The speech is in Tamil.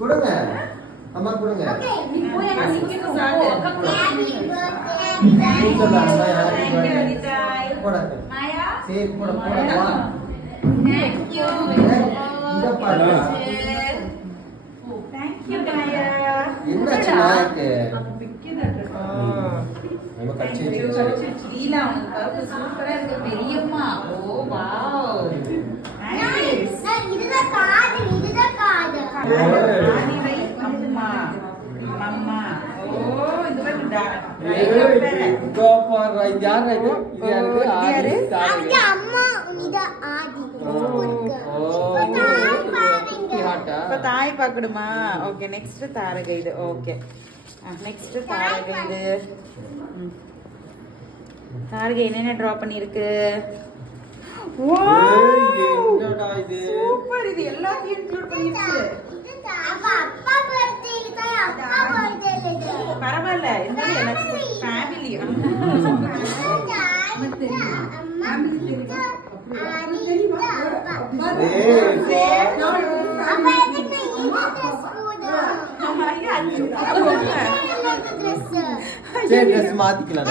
கொடுங்க அம்மா கொடுங்க. பெரியம்மா ஓ வாவ் தாய் பாக்கணுமா? ஓகே நெக்ஸ்ட் தாரகை இது. ஓகே நெக்ஸ்ட் தாரகை இது. தாரகை என்னென்ன டிரா பண்ணிருக்கு? சூப்பர், இது எல்லாத்தையும் இன்க்ளூட் பண்ணிருக்கு. பரவாயில்ல, இருந்தாலும் எனக்கு ஃபேமிலி. மாத்திக்கலாம்.